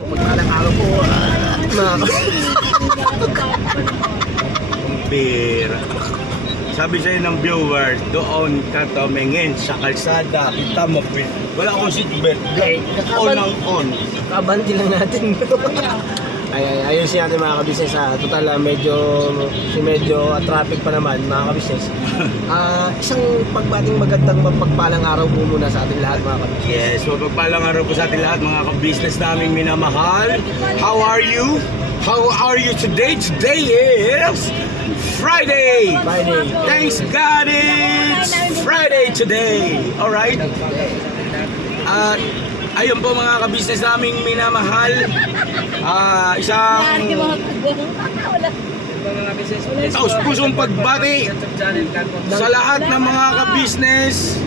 Magpalang araw po, Kumpira. Sabi sa'yo ng viewers, doon ka tumingin sa kalsada. Kita mo, wala akong seatbelt. On ang on. kabanti lang natin. Ayusin natin mga kabisnes. Total, medyo traffic pa naman mga kabisnes. Isang pagbating magandang mapagpalang araw po muna sa ating lahat mga kabisnes. Yes, mapagpalang araw po sa ating lahat mga ka-business naming minamahal. How are you? How are you today? Today is Friday! Thanks God it's Friday today! Alright? At ayun po mga ka-business naming minamahal. Isang taus-pusong pagbati sa lahat ng mga ka-business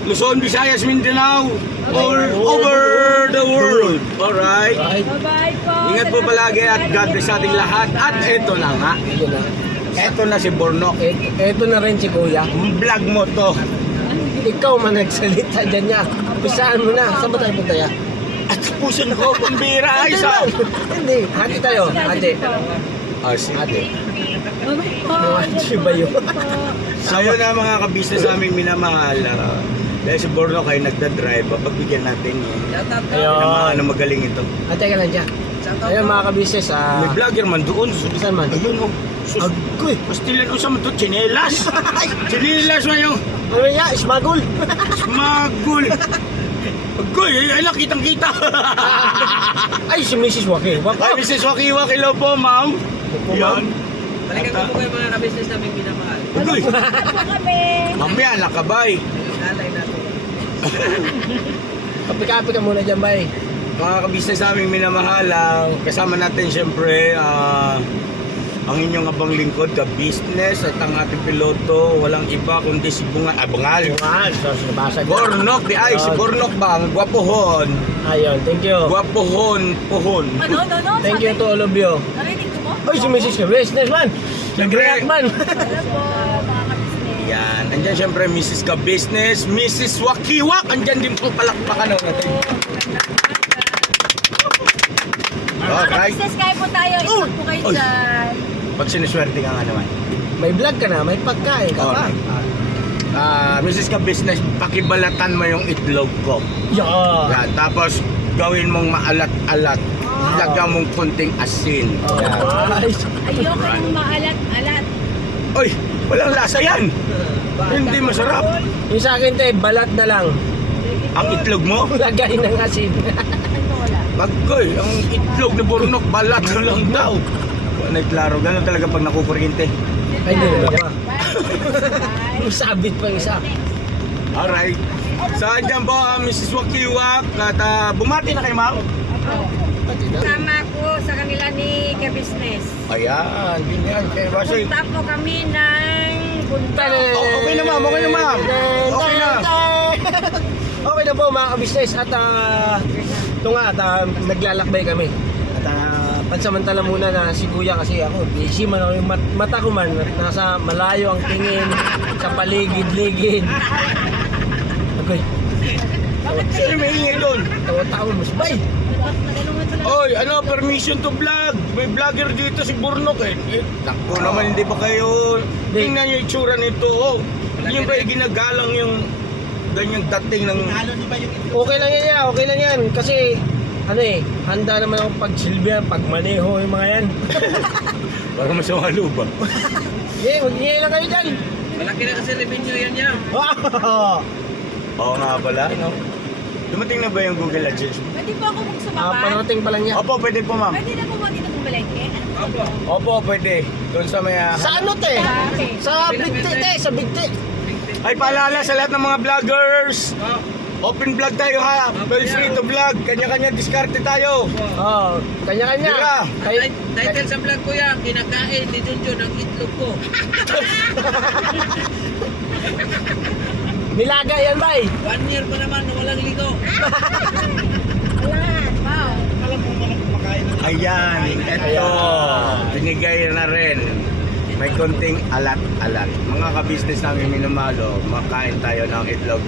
Luzon, Visayas, Mindanao, all over the world. Alright? Bye-bye po. Ingat po palagi at God bless sa ating lahat. At eto na nga. Eto na si Bornok. Ito na rin si Kuya. Vlog mo to. Ikaw man nagsalita dyan niya. Pisaan mo na. Saan ba tayo punta ya? At puson ko, pambira ay sa... Hindi. Hati tayo. Hati. Ate. Bye-bye po. Hati ba yun? So yun na mga ka-business aming minamahal. Dahil si Bornok ay nagdadrive, pagbigyan natin yung Ayun. magaling ito. Teka lang dyan. Ayun mga kabisnes. May vlogger man doon. Saan man? Ayun o. Agoy. Pastilan o sa mga ito, chinelas. Chinelas mo yung Ano niya? Smagol. smagul. Agoy, ay nakitang kita. Ay, si Mrs. Waki. Ay, Mrs. Wakiwa, hello po, ma'am. Yan. Balikan ko po kayo mga ka-business namin minamahal. Agoy, Po kami. mamaya nakabay. Alay natin. Kapi-kapi ka muna dyan, bay. Mga ka-business namin minamahal, kasama natin siyempre ang inyong abang lingkod, ka-business at ang ating piloto, walang iba kundi si Bungal. Bungal. So, nabasa ko. Bornok, di ay, si Bornok bang, gwapohon. Ayun, thank you. Gwapohon, pohon. Ano? Thank you to all of you. Narinig ko mo? Ay, si Mrs. Business man. Nag-react man. Hello po, mga kabisnes. Yan, andyan siyempre Mrs. Ka-Business, Mrs. Wakiwak, andyan din po palakpakan natin. Mga Alright. kabisnes, kain po tayo. Isip po kayo Uy. dyan. Pag sinuswerte ka nga naman. May vlog ka na, may pagkain ka pa. Mrs. Ka-Business, pakibalatan mo yung itlog ko. Yeah. Yan, tapos gawin mong maalat-alat. Lagyan mong kunting asin. Yan. Ayoko yung maalat-alat. Uy, walang lasa yan. Hindi masarap. Yung sa akin, te, balat na lang. Ang itlog mo, Lagay ng asin. Ano wala? bagkoy. Ang itlog ni Bornok, balat na lang daw. Nagklaro, gano'n talaga pag nakukuryente. Ay, hindi na ba? Bye. Sabit pa yung isa. Alright. So, andyan po Mrs. Wakiwak at bumati na kay ma'am. Sama ko sa kanila ni Kabisnes. Ayan, ganyan. Kaya kasi, Punta po kami ng bundok. okay na ma'am, okay na ma'am. Okay na. Okay na po mga kabisnes. At ito nga, at naglalakbay kami. At pansamantala muna na si Kuya kasi ako, busy man ako, yung mata ko man, nasa malayo ang tingin, sa paligid-ligid. Okay. Sino may ingay doon? Tawa-tawa mo, bay! Oy, ano, permission to vlog. May vlogger dito si Bornok eh. Takbo naman, hindi ba kayo? Tingnan niyo yung itsura nito. Oh. Yung ba ginagalang yung ganyang dating ng... Okay lang yan, okay lang yan. Kasi, ano eh, handa naman ako pagsilbihan, pagmaneho yung mga yan. Para masama luba. Mag-ingay lang kayo dyan. Malaki na kasi revenue yan niya. Wow! Oo nga pala, no? Dumating na ba yung Google AdSense? Pwede po ako magsumabay? Parating pa lang yan. Opo, pwede po ma'am. Pwede na po ba dito bumalengke? Opo. Opo, pwede. Doon sa may... Sa ano, te? Sa bigti, te, sa bigti. Ay, paalala sa lahat ng mga vloggers. Open vlog tayo ha. Feel free to vlog. Kanya-kanya diskarte tayo. Oh, kanya-kanya. Dira. Title sa vlog ko yan, kinakain ni Junjun ang itlog ko. Nilaga yan, bay. 1 year pa naman, walang ligo. Wow. Ayan, eto. Binigay na rin. May konting alat-alat. Mga ka-business namin minamalo, makain tayo ng itlog.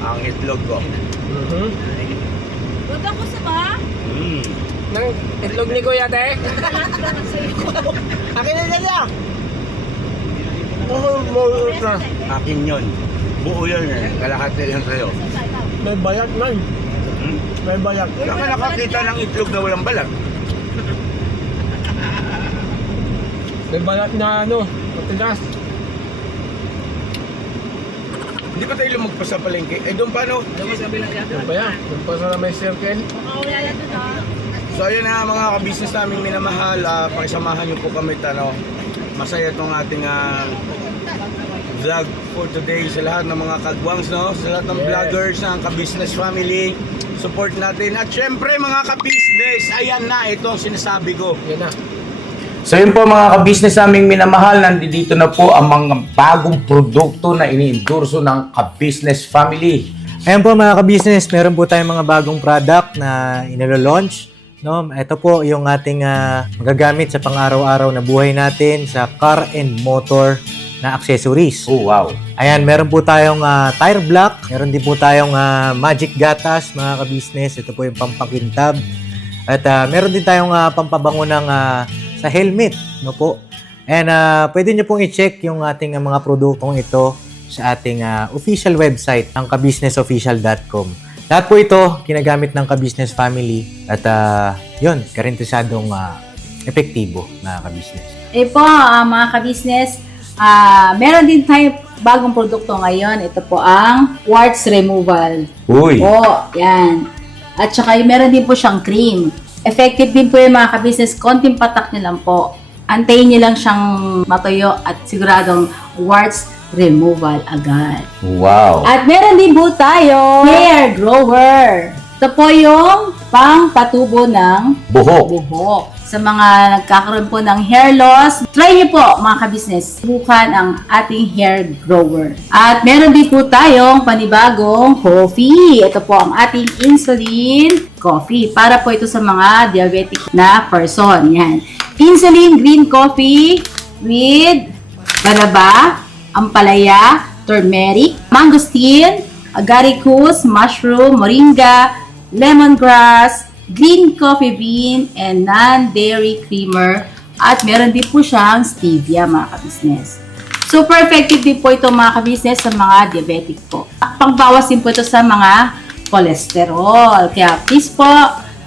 Ang itlog ko. Mhm. Huwag ako sa ba? ng itlog ni Kuya, te? Akin na niya. Akin yun. Buo yun eh. Kalahati yun sa'yo. May bayat man. Hmm? May bayat. Wala ka nakakita ng itlog na walang balat. May bayat na matigas. Hindi ba tayo lumagpas sa palengke? Eh doon paano? Ano ba yan? Doon pa sa may circle. So ayun na mga kabisnes naming minamahal, pakisamahan niyo po kami masaya itong ating vlog for today sa lahat ng mga kagwangs, no? Sa lahat ng Yes. vloggers, ng kabisnes family, support natin. At syempre mga kabisnes, ayan na, ito ang sinasabi ko. Yan na. So yun po mga kabisnes naming minamahal, nandito na po ang mga bagong produkto na ini-endorso ng kabisnes family. Ayan po mga ka-business, meron po tayong mga bagong product na inilo-launch. No? Ito po yung ating magagamit sa pang-araw-araw na buhay natin sa car and motor na accessories. Oh wow! Ayan, meron po tayong tire block, meron din po tayong magic gatas mga ka-business. Ito po yung pampakintab. At meron din tayong pampabango ng sa helmet, no po. And pwede nyo pong i-check yung ating mga produktong ito sa ating official website, ang kabusinessofficial.com. Lahat po ito ginagamit ng Ka-Business Family at yun, karentesadong epektibo na ka-business. Po, mga ka-business, meron din tayo bagong produkto ngayon. Ito po ang warts removal. Uy! Po, yan. At saka meron din po siyang cream. Effective din po yung mga ka-business. Konting patak nyo lang po. Antayin nyo lang siyang matuyo at siguradong warts removal agad. Wow! At meron din po tayo hair grower. Ito po yung pang-patubo ng buhok. Sa mga nagkakaroon po ng hair loss, try nyo po mga ka-business. Subukan ang ating hair grower. At meron din po tayong panibagong coffee. Ito po ang ating insulin coffee. Para po ito sa mga diabetic na person. Yan. Insulin green coffee with banaba, ampalaya, turmeric, mangosteen, agaricus, mushroom, moringa, lemongrass, green coffee bean, and non-dairy creamer. At meron din po siyang stevia mga ka-business. Super effective din po ito mga ka-business sa mga diabetic po. Pangbawas din po ito sa mga cholesterol. Kaya please po,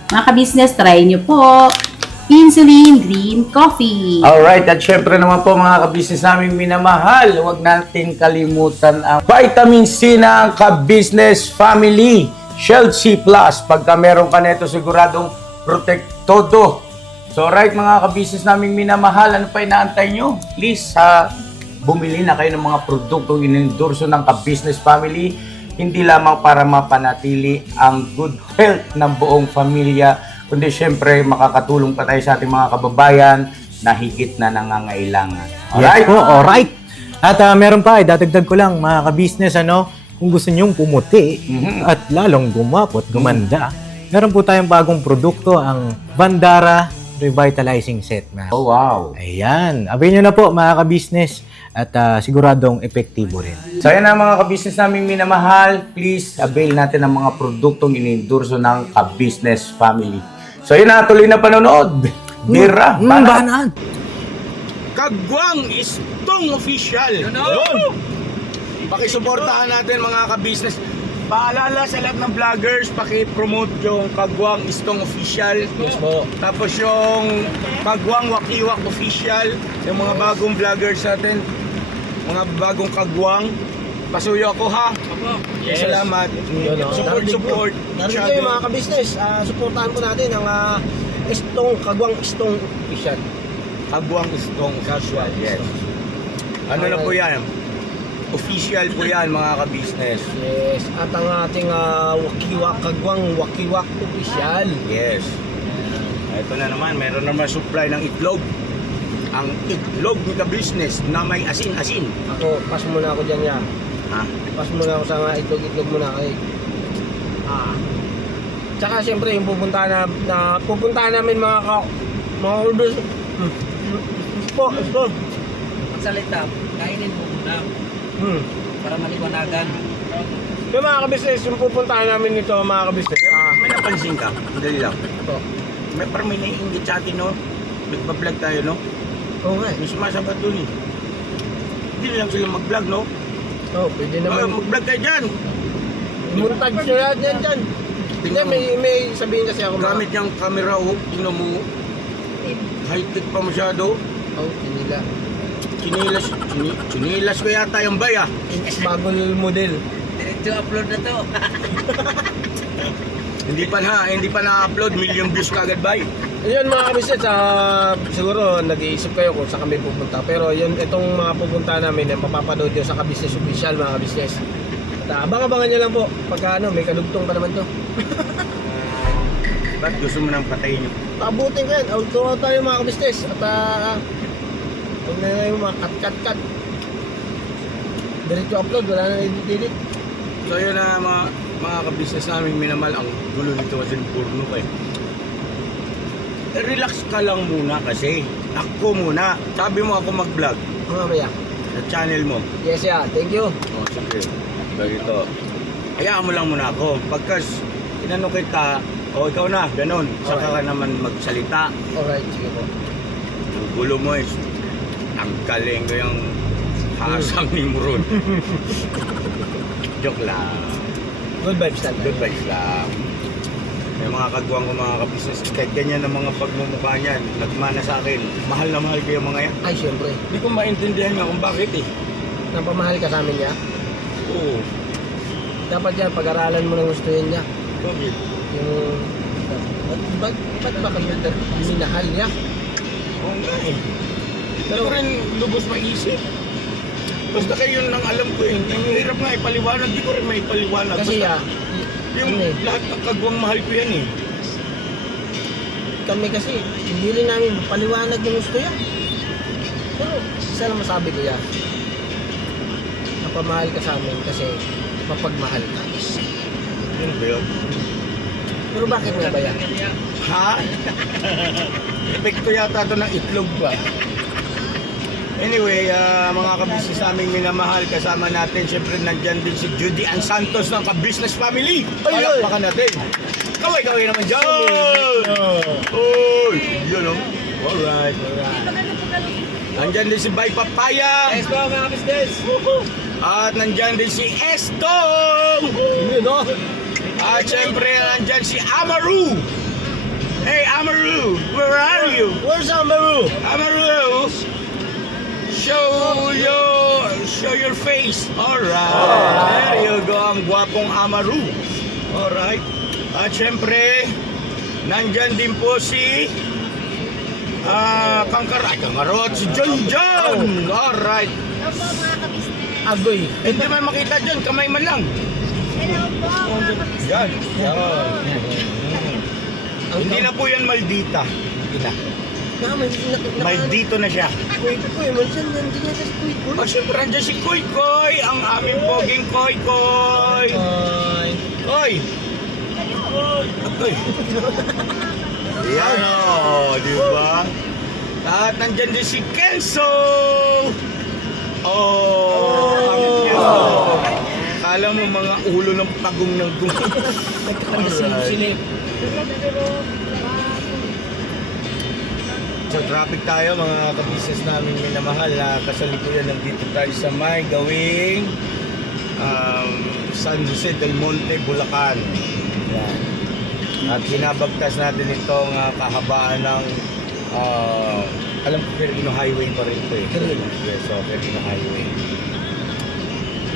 mga ka-business, try nyo po. Insulin Green Coffee. Alright, at syempre naman po mga ka-business naming minamahal, huwag natin kalimutan ang vitamin C ng Ka-Business Family. Shield C+, pagka meron ka nito siguradong protektodo. So right mga ka-business naming minamahal, ano pa inaantay nyo? Please, bumili na kayo ng mga produktong inendorso ng Ka-Business Family, hindi lamang para mapanatili ang good health ng buong pamilya, kundi syempre makakatulong pa tayo sa ating mga kababayan na higit na nangangailangan. Yes po, alright. At meron pa, dadagdag ko lang mga ka-business, kung gusto nyong pumuti at lalong gumapot, gumanda, meron po tayong bagong produkto, ang Bandara Revitalizing Set. Oh wow! Ayan, abay nyo na po mga ka-business at siguradong epektibo rin. So yan na mga ka-business naming minamahal, please avail natin ang mga produktong inendorso ng Ka-Business Family. So yun na, tuloy na panonood. Bira, Banaan! Kagwang Istong Official. Yun. Pakisuportahan natin mga ka-business. Paalala sa lahat ng vloggers, paki-promote yung Kagwang Istong Official. Yes po. Tapos yung Kagwang Wakiwak Official, yung mga bagong vloggers natin, mga bagong Kagwang. Pasuyo ako ha. Yes. Salamat. Yun, Support. Narinig kayo mga ka-business. Supportahan po natin ang Kagwang Istong Official. Kagwang Istong Official. Yes. Ano na po yan? Official po yan mga ka-business. Yes. At ang ating Kagwang Wakiwak Official. Yes. Ito na naman, meron naman supply ng itlog. Ang itlog ni ka-business na may asin-asin. Ako, pass muna ako dyan yan. Ha? Pass muna ako sa mga itlog muna kay. Tsaka siyempre yung pupuntahan namin mga orders. Ito. Magsalita, kainin mo muna para maliwanagan. Yung mga ka-business, yung pupuntahan namin nito mga ka-business. May napansin ka? Madali lang. Ito. parang may naiingit sa atin, no? Nagpa-vlog tayo, no? Oo nga. May sumasabat dun, eh. Hindi lang sila mag-vlog, no? Oo, pwede naman. Mag-vlog tayo dyan. Muntag nyo lahat yan dyan. Hindi, may sabihin kasi ako. Gamit niyang camera, oh. Tingnan mo. High-tech pa masyado. Oh, tinila. Chinilas ko yata yung bay, ah. Bagong model. Diretso upload na to. Hindi pa na-upload, million views kagad bay. Yun mga kabisnes, siguro nag-iisip kayo kung saan kami pupunta. Pero yun, itong mga pupunta namin, mapapanood nyo sa Kabisnes Official mga kabisnes. At abang-abangan nyo lang po, pagka may kadugtong pa naman to. Ba't gusto mo nang patayin nyo? Pabutin ko yan, outdoor tayo mga kabisnes. At huwag na yung mga cut. Diretso upload, wala na edit. So yun na mga kabisnes namin minamahal, ang gulo nito kasi porno pa eh. Relax ka lang muna kasi. Ako muna. Sabi mo ako mag-vlog Mamaya. sa channel mo. Yes, yeah, thank you. Oh, sige. Ganito. Hayaan mo lang muna ako. Pagkas tinanong kita, ikaw na, ganun. Saka ka naman magsalita. Alright, sige po. Ang gulo mo is, ang galing ko yung hasang ni Muron. Joke lang. Good vibes lang. Good vibes lang. May mga kagwang ko mga kabisnes. Kahit ganyan ang mga pagmumukha niyan, nagmana sa akin. Mahal na mahal ko yung mga yan. Ay, syempre. Hindi ko maintindihan nga kung bakit eh. Napamahal ka sa amin niya. Oo. Dapat yan, pag-aralan mo na gustuhin niya. Bakit? Yung... Ba't ba kayo minahal niya? Oo nga eh. Pero rin lubos maisip. Basta kayo nang alam ko eh. Ang hirap nga ipaliwanag. Di ko rin may ipaliwanag. Kasi Basta yung ano eh, lahat ng kagwang mahal ko yan eh. kami kasi, hindi rin namin paliwanag yung gusto yan. Pero, isa lang masabi ko yan. Napamahal ka sa amin kasi mapagmahal ka. Yun ba yun? Pero bakit nga ba yan? Ha? Epekto yata ito ng itlog ba? Anyway, mga kabisnes naming minamahal, kasama natin, syempre nandyan din si Judy Ann Santos ng Ka-Business Family. Palakpakan natin. Kaway-kaway naman dyan! Uy! Yun o. Alright. Nandyan din si Bay Papaya. Let's go mga business. At nandyan din si Estong. Yun o. At syempre nandyan si Amaru. Hey Amaru, where are you? Where's Amaru? Amaru, show your face. Alright, there you go, ang gwapong Amaru. Alright. At syempre, nandyan din po si Kangarot, si John John. Alright. Hello po mga kabisnes. Agoy. Hindi man makita dyan, kamay man lang. Hello po mga kabisnes. Yan. Hindi na po yan maldita. Kita. Maldito na siya. Kuy ko eh, mansan yan. Hindi niya kasi kuy ko. O syempre andyan si Koy Koy, ang aming poging Koy Koy. Ay. Koy! Koy! Yan o, di ba? At nandyan din si Kenzo! Ang cute. Kala mo mga ulo ng pagong ng gumot. Nagkakasilip-silip. So traffic tayo mga kabisnes namin minamahal. Kasalukuyan nandito tayo sa may gawing San Jose del Monte, Bulacan. Yan. At hinabagtas natin itong kahabaan ng alam ko Quirino Highway pa rin ito eh. Yes, so Quirino Highway.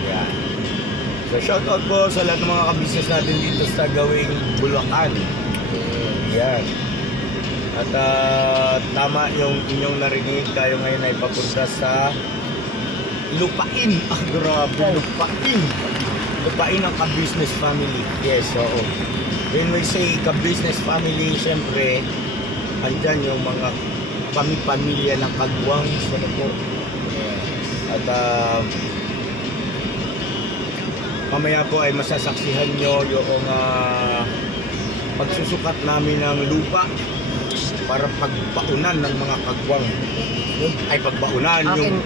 Yan. So shout out po sa lahat ng mga kabisnes natin dito sa gawing Bulacan. Yan. At tama yung inyong narinig, tayo ngayon ay papunta sa Lupain. Grabe, Lupain. Lupain ang Ka-Business Family. Yes, oo. When we say Ka-Business Family, syempre, andyan yung mga pamilya ng kagwang. So, po. At mamaya po ay masasaksihan nyo yung pagsusukat namin ng lupa para pagbaunan ng mga kagwang. Ay pagbaunan yung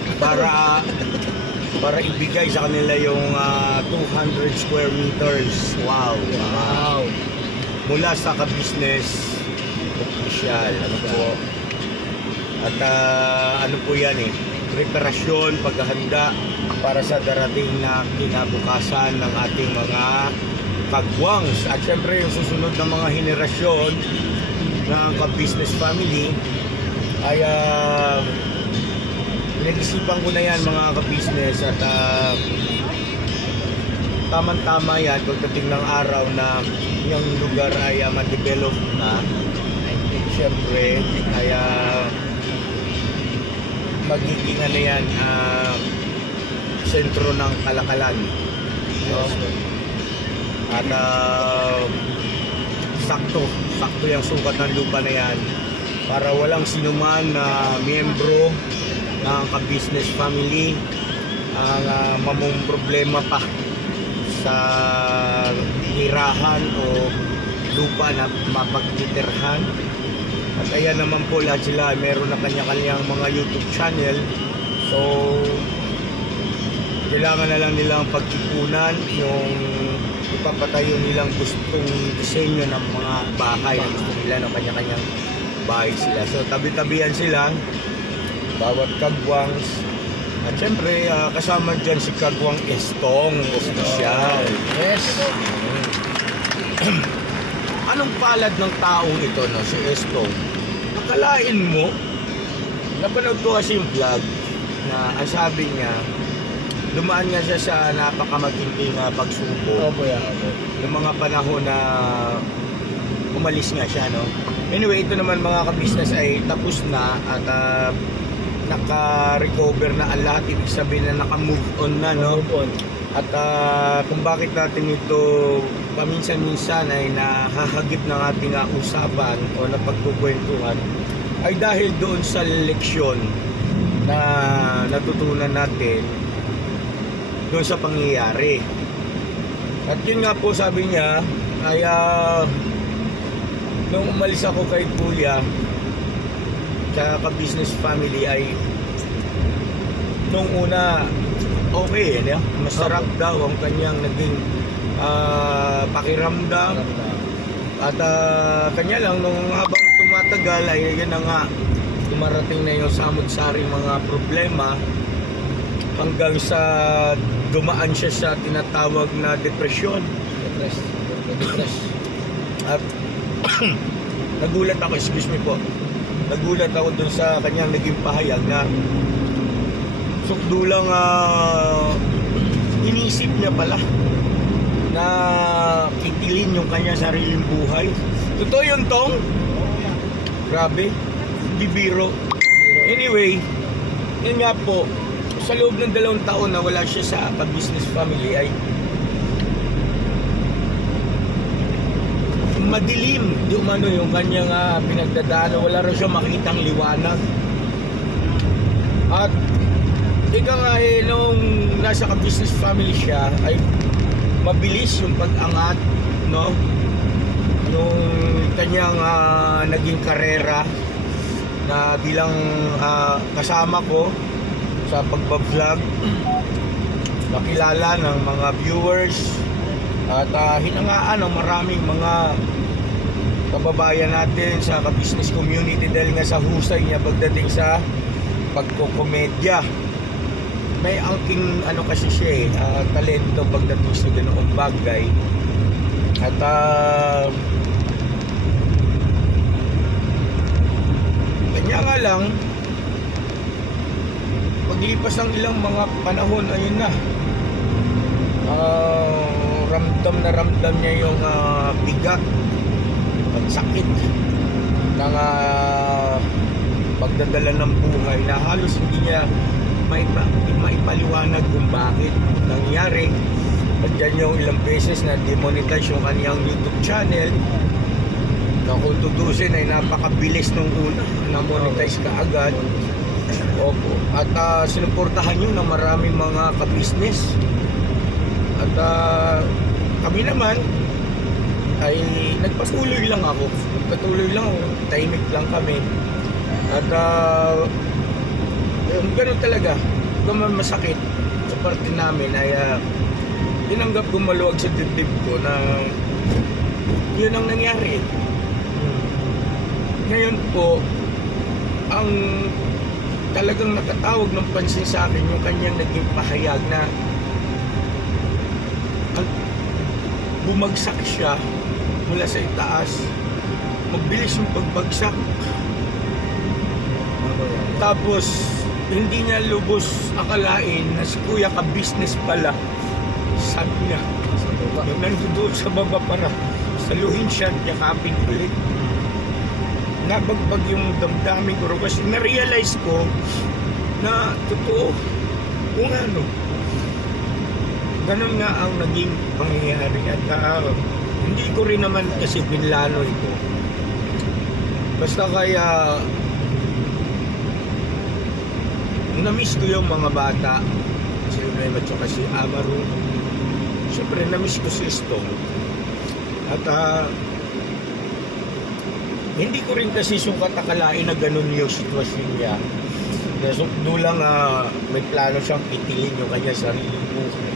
para ibigay sa kanila yung 200 square meters. Wow. Wow. Mula sa Ka-Business Official. Ano po? At ano po yan preparasyon, paghahanda para sa darating na kinabukasan ng ating mga kagwangs. At syempre yung susunod na mga henerasyon ng ka-business family ay pinag-isipan ko na yan mga ka-business at tamang-tama yan pagdating ng araw na yung lugar ay ma-develop na. Siyempre ay magiging yan sentro ng kalakalan, no? At sakto yung sukat ng lupa na yan para walang sinuman na miyembro ng ka-business family ang mamumroblema pa sa hirahan o lupa na mapagtitirhan. At ayan naman po, lahat sila meron na kanya-kanyang mga YouTube channel. So kailangan na lang nilang pagtipunan yung ipapatayo nilang gustong disenyo ng mga bahay na gusto nila ng kanya-kanyang bahay sila. So tabi-tabihan sila, bawat kagwangs. At syempre kasama dyan si Kagwang Estong Official. Yes. Anong palad ng taong ito, no? Si Estong. Akalain mo, napanood ko kasi yung vlog na ang sabi niya, dumaan nga siya sa napakamatinding pagsubok. Opo yan. Opo. Yung mga panahon na umalis nga siya, no? Anyway, ito naman mga ka-business ay tapos na at naka-recover na ang lahat. Ibig sabihin na naka-move on na, no? Move on. At kung bakit natin ito paminsan-minsan ay nahahagip ng ating usapan o napagkukwentuhan ay dahil doon sa leksyon na natutunan natin doon sa pangyayari. At yun nga po sabi niya ay nung umalis ako kay Kuya sa ka-business family ay nung una okay, masarap daw ang kanyang naging pakiramdam. At kanya lang nung habang tumatagal ay yun na nga dumarating na yung samot-saring mga problema hanggang sa dumaan siya sa tinatawag na depresyon. Depress. At nagulat ako, excuse me po, nagulat ako dun sa kanyang naging pahayag na sukdulang inisip niya pala na kitilin yung kanyang sariling buhay. Totoo yun, Tong? Grabe, bibiro. Anyway, yun nga po, sa loob ng 2 taon na wala siya sa business family ay madilim yung kanyang pinagdadaanan. Wala rin siya makitang liwanag. At ika nga nung nasa ka-business family siya ay mabilis yung pag-angat, no? Nung kanyang naging karera na bilang kasama ko sa pagbablog, nakilala ng mga viewers at hinangaan ng maraming mga kababayan natin sa ka-business community dahil nga sa husay niya pagdating sa pagkokomedya. May angking kasi siya talento pagdating sa ganoong bagay. At kanya nga lang paglipas ng ilang mga panahon ayun na ramdam niya yung bigat at sakit ng pagdadala ng buhay na halos hindi niya maipaliwanag kung bakit nangyari. At dyan yung ilang beses na demonetize yung kanyang YouTube channel na kung tutusin ay napakabilis nung una na monetize ka agad. Opo. At sinuportahan yun ng maraming mga ka-business. At kami naman ay nagpatuloy lang ako. Tahimik lang kami. At ganun talaga. Kung man masakit sa parte namin ay tinanggap ko maluwag sa dibdib ko na yun ang nangyari. Ngayon po, ang talagang nakatawag ng pansin sa akin yung kanyang naging pahayag na bumagsak siya mula sa itaas. Mabilis yung pagbagsak. Tapos, hindi niya lubos akalain na si Kuya ka-business pala. Sabi niya, nung nandoon sa baba para saluhin siya at yakapin ulit. Nabagbag yung damdamin ko kasi na-realize ko na totoo kung ano. Ganun nga ang naging pangyayari at hindi ko rin naman kasi binlano ito. Basta kaya na-miss ko yung mga bata, si Unay at saka si Amaru. Siyempre na-miss ko si Stong. At hindi ko rin kasi sukat akalain na ganun yung sitwasyon niya. Dulang may plano siyang itilin yung kanya sariling buhay.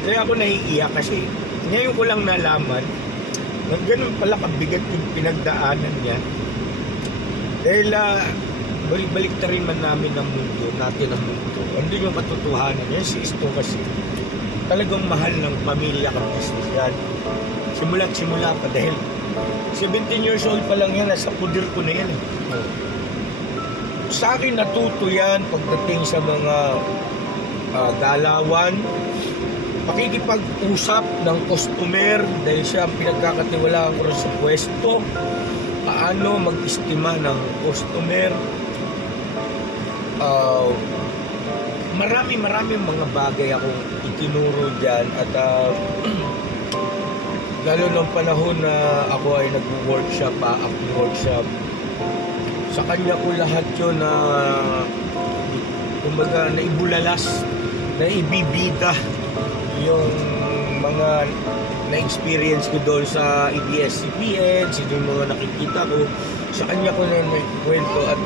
Kaya ako naiiyak kasi ngayon ko lang nalaman na ganun pala kabigat yung pinagdaanan niya. Dahil balik-balik na rin man namin ang mundo, natin ang mundo. Andun yung katotohanan niya, si Isto kasi talagang mahal ng pamilya kang business yan. Simula't simula pa dahil 17 years old pa lang yan, nasa pudir ko na yan. Sa akin natuto yan pagdating sa mga galawan, pakikipag-usap ng customer dahil siya ang pinagkakatiwalaan ko rin sa pwesto, paano mag-estima ng customer. Maraming mga bagay akong itinuro dyan at lalo ng panahon na ako ay nag-workshop, acting workshop, sa kanya ko lahat yun na kumbaga naibulalas, naibibida yung mga na-experience ko doon sa ABS-CBN, yung mga nakikita ko, sa kanya ko na may kwento at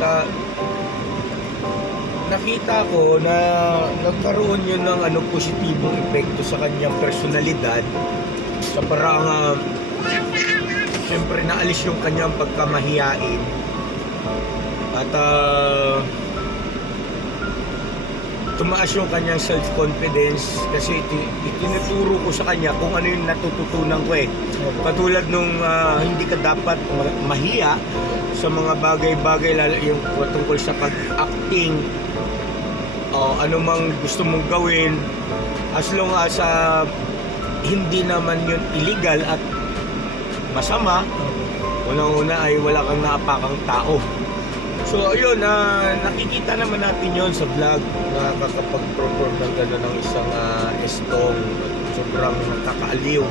nakita ko na nagkaroon yun ng positibong epekto sa kanyang personalidad sa parang siyempre naalis yung kanyang pagkamahiyain at tumaas yung kanyang self-confidence kasi itinuturo ko sa kanya kung ano yung natututunan ko katulad nung hindi ka dapat mahiya sa mga bagay-bagay lalo yung tungkol sa pag-acting o anumang gusto mong gawin as long as hindi naman yun illegal at masama. Unang-una ay wala kang naapakang tao. So ayun, nakikita naman natin yon sa vlog na kakapag-perform ng gano'n ng isang Estong. Sobrang nakakaaliw.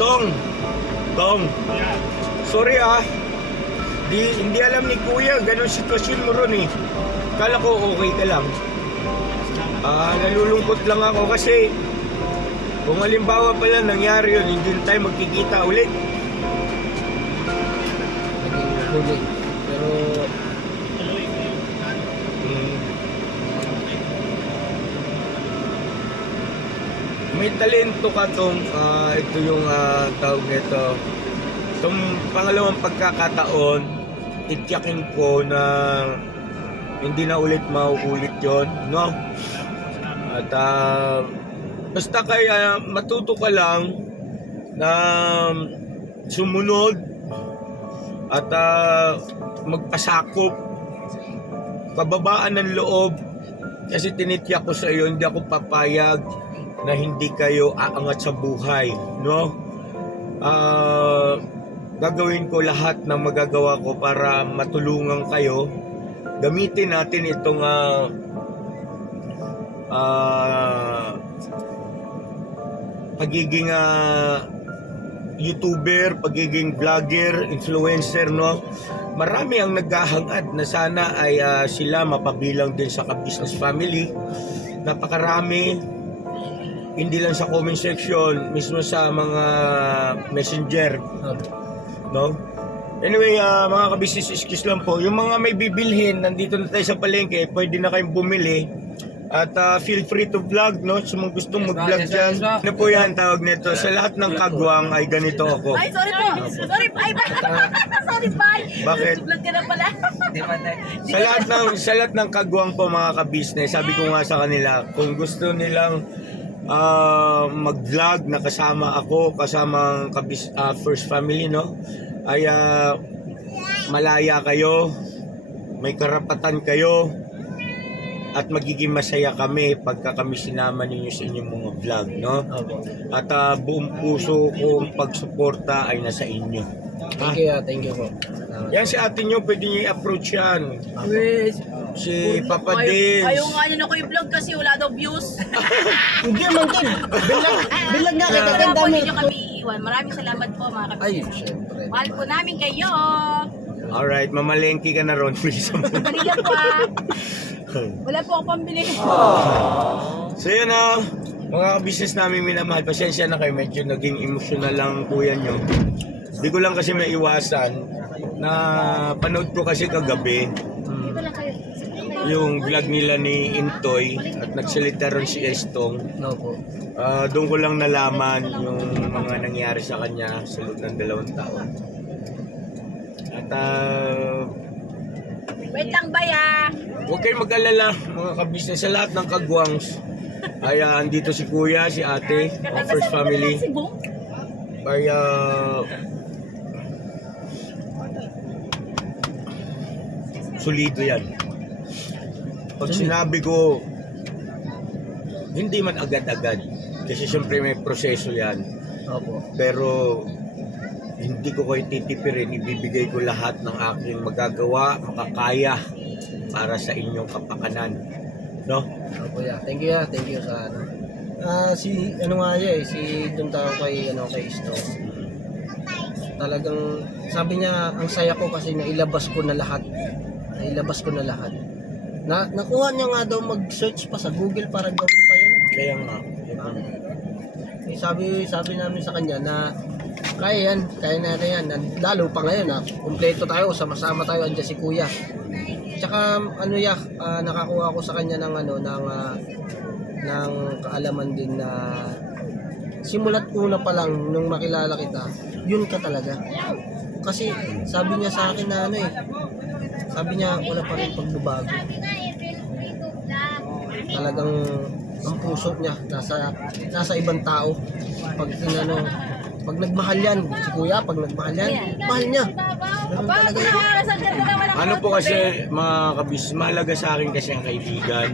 Tong, sorry hindi alam ni Kuya gano'n sitwasyon mo ron Kala ko okay ka lang. Nalulungkot lang ako kasi kung halimbawa pala nangyari yun, hindi tayo magkikita ulit. Naging pero may talento ka Tong. Ito yung tawag nito. Itong pangalawang pagkakataon, tityakin ko na hindi na ulit mauulit yon, no? At basta kaya matuto ka lang na sumunod at magpasakop, pababaan ng loob kasi tinitiyak ko sa iyo, hindi ako papayag na hindi kayo aangat sa buhay, no? Gagawin ko lahat ng magagawa ko para matulungan kayo. Gamitin natin itong pagiging YouTuber, pagiging vlogger, influencer, no? Marami ang naghahangad na sana ay sila mapabilang din sa ka-business family. Napakarami, hindi lang sa comment section, mismo sa mga messenger, no? Anyway, mga ka-business, excuse lang po. Yung mga may bibilhin, nandito na tayo sa palengke, pwede na kayong bumili. At feel free to vlog, no? Sa mga gustong mag-vlog yes, dyan. yes, bro. Ano po yan, tawag nito? Sa lahat ng kagwang ay ganito ako. Ay, sorry po. Sorry, ay, sorry, bye. Bakit? Vlog ka na pala. Sa lahat ng kagwang po mga ka-business, sabi ko nga sa kanila, kung gusto nilang mag-vlog na kasama ako, kasama ang First Family, no? Ay malaya kayo, may karapatan kayo, at magiging masaya kami pagka kami sinama ninyo sa inyong mga vlog, no? At buong puso kong pagsuporta ay nasa inyo. Thank you po. Yan si ate nyo, pwede nyo i-approach yan. Si Papa Dins. Ayaw nga niya na ko i-vlog kasi wala daw views. Hindi man din. Bilang nga kita. Wala Ang po dami. ninyo kami iiwan. Maraming salamat po mga Ay, kapatid. syempre. Mahal po namin kayo. Alright, mamalengke ka na ron, please. Dali lang po ah. Wala po ako pambili. So yun mga business namin minamahal, pasensya na kayo, medyo naging emotional lang po yan nyo. Hindi ko lang kasi maiwasan na panood ko kasi kagabi yung vlog nila ni Intoy at nagsalita ron si Estong. No po. Doon ko lang nalaman yung mga nangyari sa kanya sa loob ng 2 taon. At Wait lang ba ya? huwag kayong mag-alala mga kabisnes, sa lahat ng kagwangs ay andito si kuya, si ate, ang First Family Si Bong? ay solido yan. Pag sinabi ko hindi man agad-agad kasi siyempre may proseso yan, Opo. pero hindi ko kayo titipirin, ibibigay ko lahat ng aking magagawa, makakaya para sa inyong kapakanan, no? Opo, yeah. Thank you sa ano. Si ano nga niya si doon tayo kay Isto. Talagang sabi niya ang saya ko kasi nailabas ko na lahat. Nakuha niya nga daw mag-search pa sa Google para gawin pa yun. Kaya nga, Sabi namin sa kanya na kaya natin yan. Lalo pa ngayon kumpleto tayo, sama-sama tayo, andiyan si Kuya. Tsaka nakakuha ko sa kanya ng ng kaalaman din na simula't una pa lang nung makilala kita, yun ka talaga. Kasi sabi niya sa akin na sabi niya wala pa rin pagbabago. Talagang ang puso niya nasa ibang tao. Pag nagmahal yan, si Kuya, pag nagmahal yan, mahal niya. Ganun talaga yun. ano po kasi mga kabis, mahalaga sa akin kasi ang kaibigan.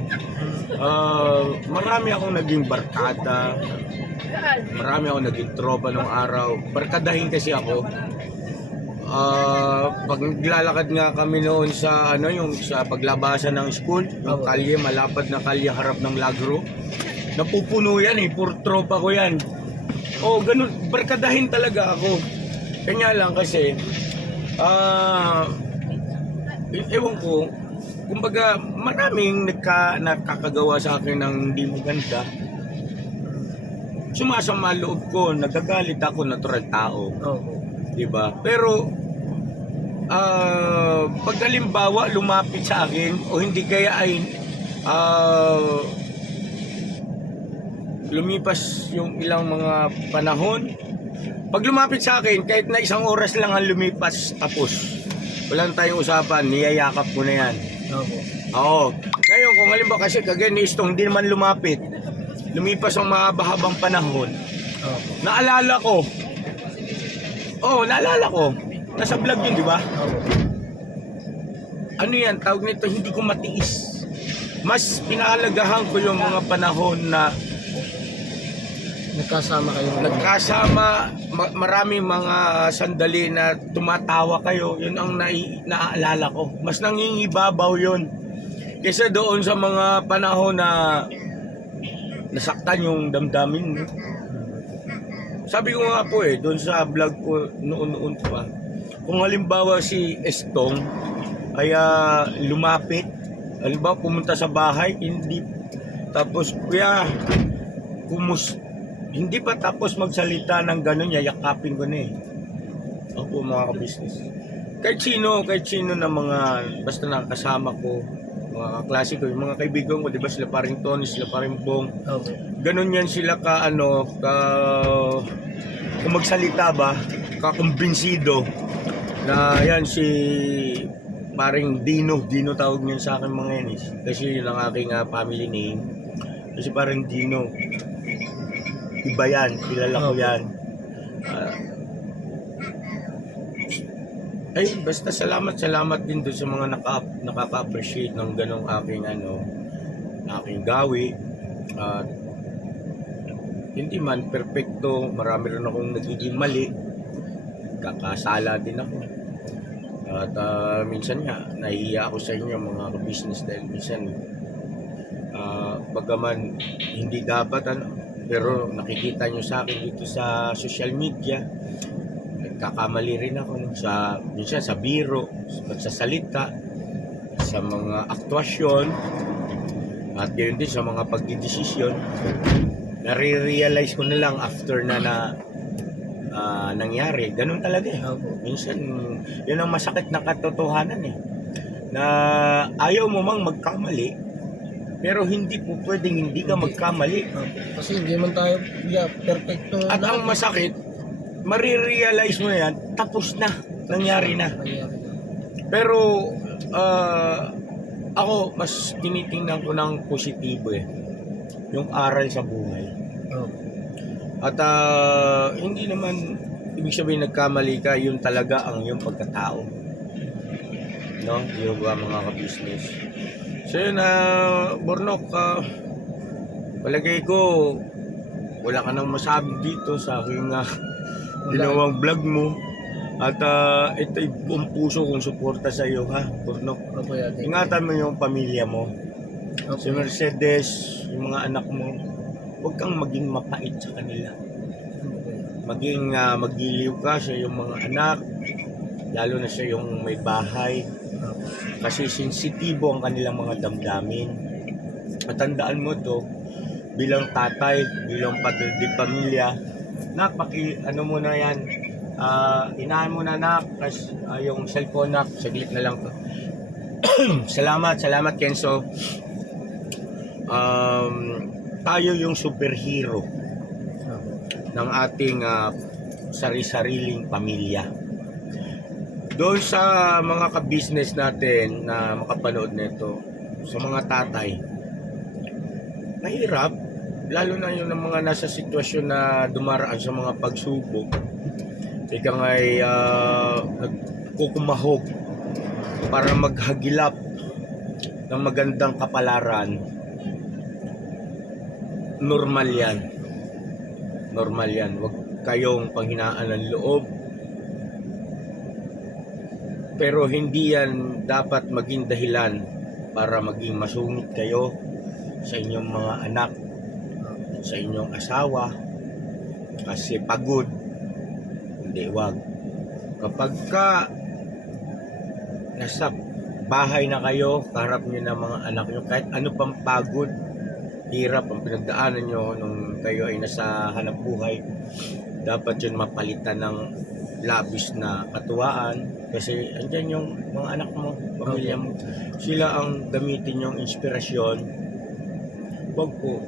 Marami akong naging barkada, marami akong naging tropa nung araw. Barkadahin kasi ako. Pag naglalakad nga kami noon sa yung sa paglabasan ng school, yung kalye, malapad na kalye harap ng Lagro, napupuno yan puro tropa ko yan. Ganun, barkadahin talaga ako. Kanya lang kasi ewan ko, kumbaga maraming nakakagawa sa akin ng hindi maganda. Sumasama loob ko, nagagalit ako, natural tao. Diba? Pero pag halimbawa lumapit sa akin o hindi kaya ay lumipas yung ilang mga panahon, pag lumapit sa akin kahit na 1 oras lang ang lumipas, tapos walang tayong usapan, niyayakap ko na yan. Oo. Ngayon kung halimbawa kasi kagaya ni Istong hindi naman lumapit, lumipas ang mahaba-habang panahon, naalala ko. Naalala ko. Nasa vlog yun, di ba? Ano yan, tawag nito, hindi ko matiis. Mas pinahalagahan ko yung mga panahon na Nagkasama marami mga sandali na tumatawa kayo, yun ang naaalala ko. Mas nangingibabaw yun kaysa doon sa mga panahon na nasaktan yung damdamin. Sabi ko nga po doon sa vlog ko noon pa, kung halimbawa si Estong ay lumapit, halimbawa pumunta sa bahay, hindi tapos kuya hindi pa tapos magsalita ng gano'n, yayakapin ko na Opo mga ka-business. Kahit sino na mga basta nakasama ko, mga kaklase ko, yung mga kaibigan ko, di ba sila paring Tony, sila paring Bong. Opo. Ganun yan sila kung magsalita ba, kakumbinsido na yan si paring Dino tawag niyan sa akin mga yan kasi yun ang aking family name. Kasi parang Dino, iba yan, kilala ko yan. Ay, basta salamat din doon sa mga nakaka-appreciate ng ganong aking gawi. At hindi man perfecto, marami rin akong nagiging mali, kakasala din ako. At minsan nga, nahihiya ako sa inyo mga ka-business dahil minsan bagaman hindi dapat pero nakikita nyo sa akin dito sa social media, nagkakamali rin ako minsan sa biro, sa pagsasalita, sa mga aktwasyon, at gayon din sa mga pagdidesisyon. Nare-realize ko na lang after na nangyari. Ganun talaga eh. Minsan, yun ang masakit na katotohanan eh. Na ayaw mo mang magkamali, pero hindi po pwedeng hindi ka magkamali. Kasi hindi man tayo perfecto. At ang masakit, marirealize mo yan, tapos na, nangyari na. Pero, ako, mas tinitingnan ko ng positibo eh. Yung aral sa buhay. At hindi naman ibig sabihin nagkamali ka, yun talaga ang iyong pagkatao. No? Yung mga ka-business. So yun, Bornok, palagay ko wala ka nang masabi dito sa aking ginawang vlog mo. At ito'y buong puso kong suporta sa iyo, ha, Bornok. Ingatan mo yung pamilya mo. Si Mercedes, yung mga anak mo, huwag kang maging mapait sa kanila. Maging magiliw ka sa iyong mga anak, lalo na sa iyong may bahay. Kasi sensitibo ang kanilang mga damdamin. At tandaan mo to, bilang tatay, bilang padre de pamilya, ano mo na yan, inahan mo na yung cellphone saglit na lang to. Salamat Kenzo. Tayo yung superhero ng ating sari-sariling pamilya. Doon sa mga ka-business natin na makapanood nito, sa mga tatay, mahirap, lalo na yung mga nasa sitwasyon na dumaraan sa mga pagsubok. Ika nga'y nagkukumahog para maghagilap ng magandang kapalaran. Normal yan. Huwag kayong panghinaan ng loob. Pero hindi yan dapat maging dahilan para maging masungit kayo sa inyong mga anak, sa inyong asawa, kasi pagod. Hindi, wag. Kapag nasa bahay na kayo, kaharap nyo ng mga anak nyo, kahit ano pang pagod, hirap ang pinagdaanan nyo nung kayo ay nasa hanap buhay, dapat yun mapalitan ng labis na katuwaan. Kasi andyan yung mga anak mo, pamilya mo, sila ang gamitin yung inspirasyon. Wag po,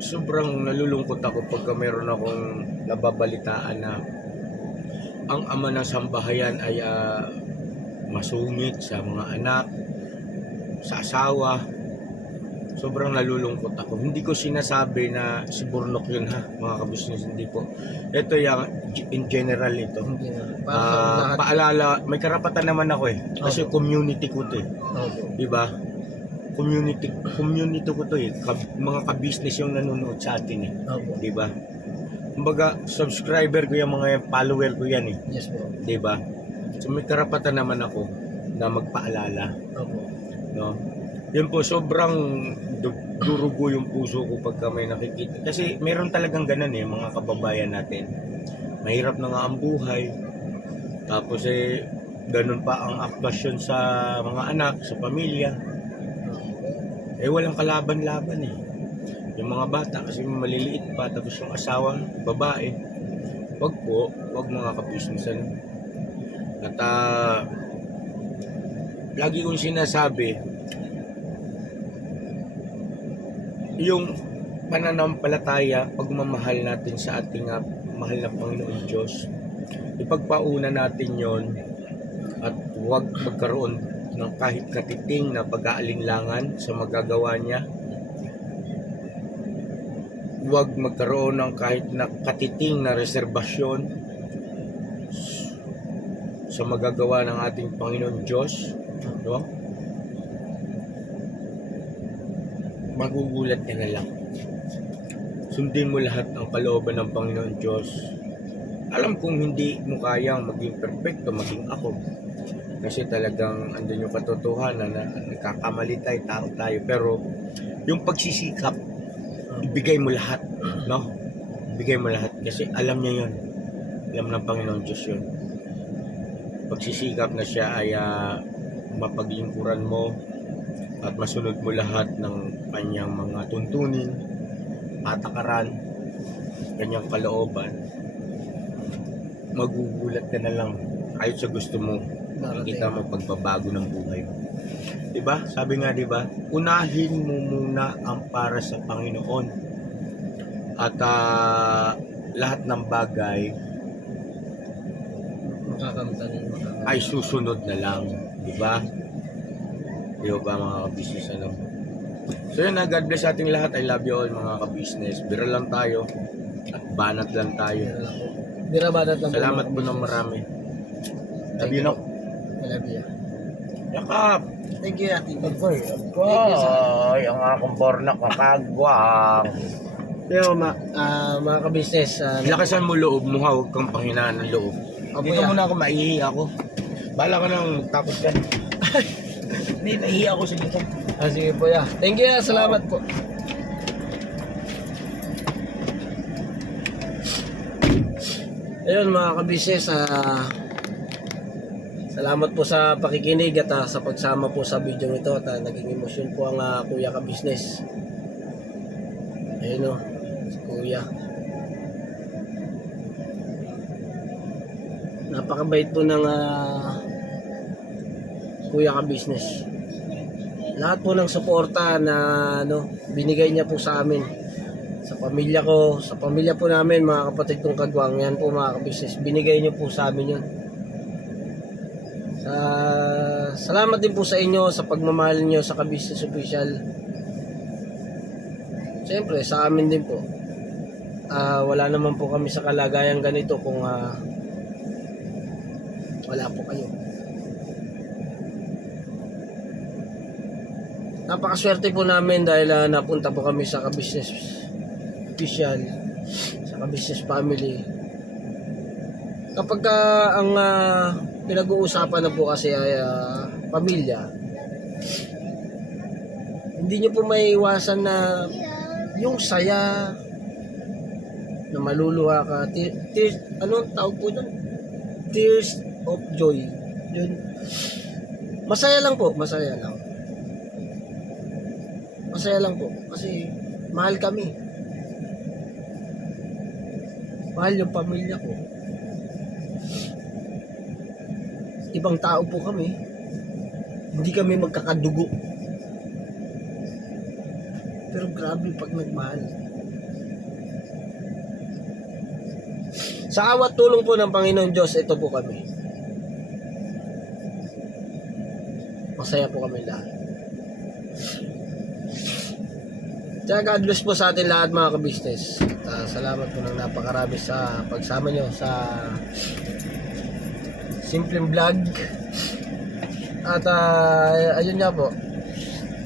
sobrang nalulungkot ako pagka meron akong nababalitaan na ang ama ng sambahayan ay masungit sa mga anak, sa asawa. Sobrang nalulungkot ako. Hindi ko sinasabi na si Bornok yun, ha, mga kabusnes, hindi po. Ito yung in general ito. Paalala, may karapatan naman ako eh. Kasi community ko to eh. Diba? Community ko to eh. Mga ka-business yung nanonood sa atin eh. Diba? Kumbaga, subscriber ko yung mga follower ko yan eh. Yes po. Diba? So may karapatan naman ako na magpaalala. No? Yun po, sobrang durugo yung puso ko pagka may nakikita. Kasi meron talagang ganun eh, mga kababayan natin. Mahirap na nga ang buhay. Tapos ganun pa ang aktwasyon sa mga anak, sa pamilya. Walang kalaban-laban eh. Yung mga bata, kasi maliliit pa, tapos yung asawa, babae. Wag mga ka-business. At lagi kong sinasabi, yung pananampalataya, pagmamahal natin sa ating mahal na Panginoon Diyos, ipagpauna natin yon at huwag magkaroon ng kahit katiting na pag-aalinlangan sa magagawa niya. Huwag magkaroon ng kahit na katiting na reserbasyon sa magagawa ng ating Panginoon Diyos, no? Magugulat ka na lang. Sundin mo lahat ng kalooban ng Panginoon Diyos. Alam kong hindi mo kayang maging perfecto, maging ako. Kasi talagang andun yung katotohanan na nagkakamali tayo, tao tayo. Pero yung pagsisikap, ibigay mo lahat, no? Ibigay mo lahat kasi alam niya yun. Alam ng Panginoon Diyos yun. Pagsisikap na siya ay mapaglingkuran mo at masunod mo lahat ng kanyang mga tuntunin, patakaran, kanyang kalooban. Magugulat ka na lang kahit sa gusto mo. Makikita mo pagbabago ng buhay mo. Diba? Sabi nga, diba? Unahin mo muna ang para sa Panginoon. At lahat ng bagay ay susunod na lang. Diba? Diba ba mga ka-business? Ano? So yun na, God bless ating lahat. I love you all mga ka-business. Bira lang tayo. At banat lang tayo. Birabadat lang. Salamat po ng marami. Love you, no? I love you. Yakap! Thank you, Ate. Ay, ang akong bornak kakagwang. Pero mga ka-business, Lakasan mo loob mo ha, huwag kang panghinaan ng loob. Dito kuya. muna ako, maihi ako. Bala ka nang tapos ka. Hindi, maihi ako sa dito. sige po ya. Thank you, salamat po. Ayun mga ka-business, salamat po sa pakikinig at sa pagsama po sa video ito at naging emosyon po ang kuya ka-business. Ayun o, si kuya. Napakabait po ng kuya ka-business. Lahat po ng suporta na binigay niya po sa amin, sa pamilya ko, sa pamilya po namin, mga kapatid kong kagwang, yan po mga ka-business, binigay niyo po sa amin yun. Salamat din po sa inyo sa pagmamahal niyo sa ka-business official. Siyempre sa amin din po. Wala naman po kami sa kalagayang ganito kung wala po kayo. Napakaswerte po namin dahil napunta po kami sa ka-business official, sa ka-business family. Kapag ang pinag-uusapan na po kasi ay pamilya, hindi nyo po maiiwasan na yung saya na maluluha ka. Tears, anong tawag po doon? Tears of joy. Yun. Masaya lang po, masaya lang. Masaya lang po kasi mahal kami. Mahal yung pamilya ko. Ibang tao po kami. Hindi kami magkakadugo. Pero grabe pag nagmahal. Sa awat tulong po ng Panginoon Diyos, ito po kami. Masaya po kami lahat. Kaya God bless po sa atin lahat mga ka-business. Salamat po ng napakarami sa pagsama nyo sa simpleng vlog. At ayun nga po.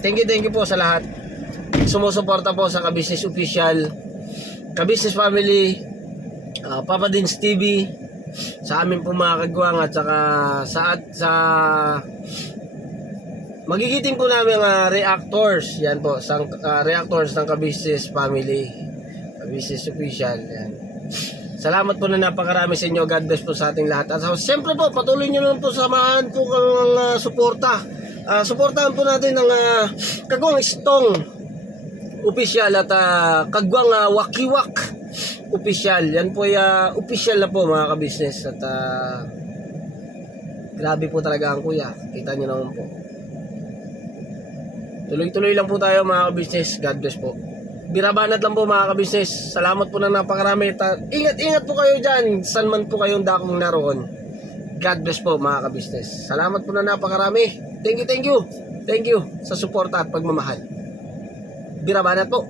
Thank you po sa lahat. Sumusuporta po sa ka-business official, ka-business family, Papa Dins TV, sa amin po mga kagwang at saka sa magigiting po namin reactors. Yan po, reactors ng ka-business family, ka-business official. Yan. Salamat po na napakarami sa inyo. God bless po sa ating lahat. At siyempre po, patuloy nyo naman po samahan po ng suporta. Suportahan po natin ng Kagwang Stong official at Kagwang Wakiwak official. Yan po ay official na po mga ka-business. At grabe po talaga ang kuya. Kita nyo naman po. Tuloy-tuloy lang po tayo mga ka-business. God bless po. birabanat lang po mga kabisnes. Salamat po na napakarami. Ingat-ingat po kayo dyan. San man po kayong dakong naroon. God bless po mga kabisnes. Salamat po na napakarami. Thank you, thank you. Thank you sa suporta at pagmamahal. Birabanat po.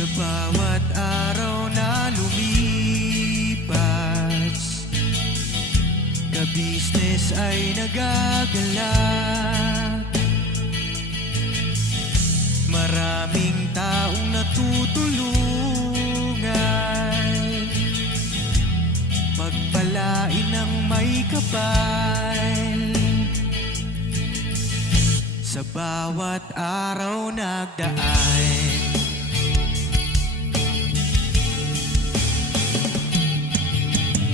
Sa bawat araw na lumipas, ka-business ay nagagalak. Maraming taong natutulungan, pagpalain ng may kapal. Sa bawat araw nagdaan,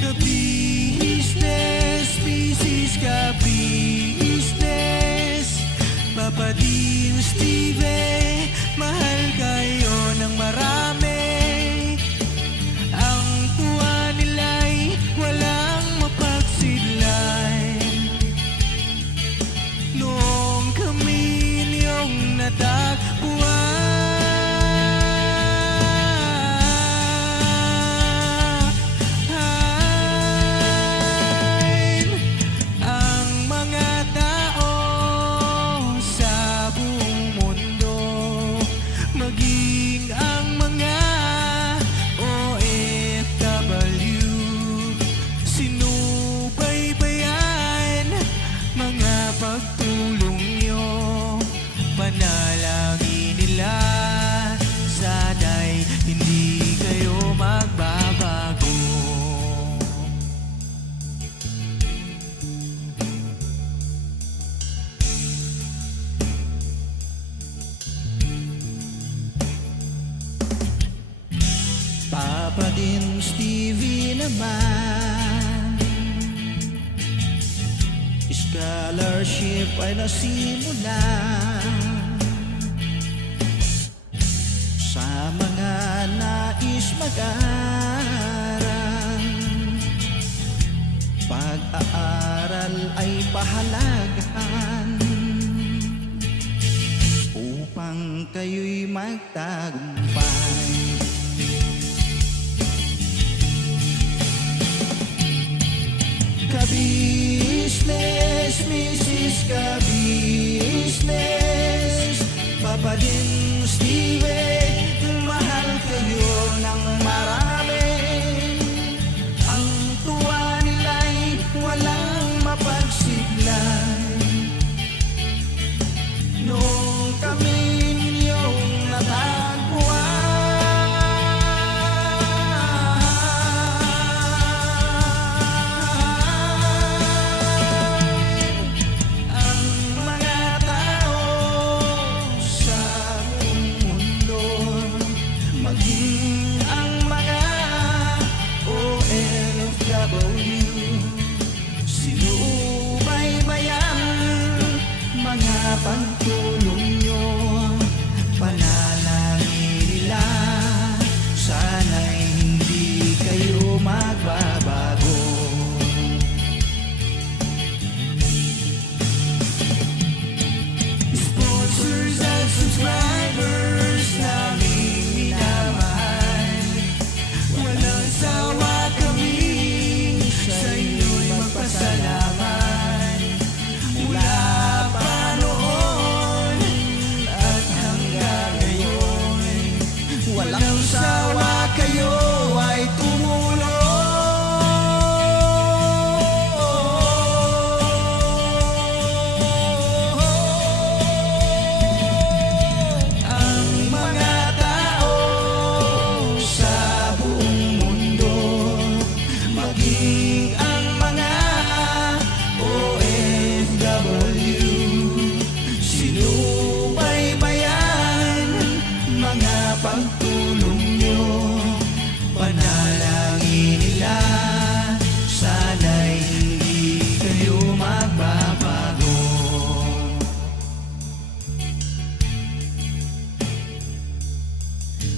ka-business, business ka-business, Papa Dean, Steve, mahal kayo ng marami. Ang tuwa nila'y walang mapagsidlan. Noong kami niyong natagpuan, pagtulong nyo, panalangin nila, sana'y hindi kayo magbabago. Papa din Stevie naman, scholarship ay nasimula sa mga nais mag-aral. Pag-aaral ay pahalagahan upang kayo'y magtagumpay. Ka-business, Mrs. Ka-business, Papa din Steve, mahal kayo ng marami. Ang tuwa nila'y walang mapagsiglan. Noong kami ninyong natagpuan, pagtulong nyo, panalangin nila, sana'y hindi kayo magbabago. Sponsors at subscribers naming minamahal, walang sawa kami sa inyo'y magpasalamat. Mula pa noon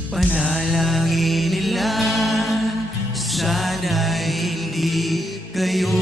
Panalangin nila, sana'y hindi kayo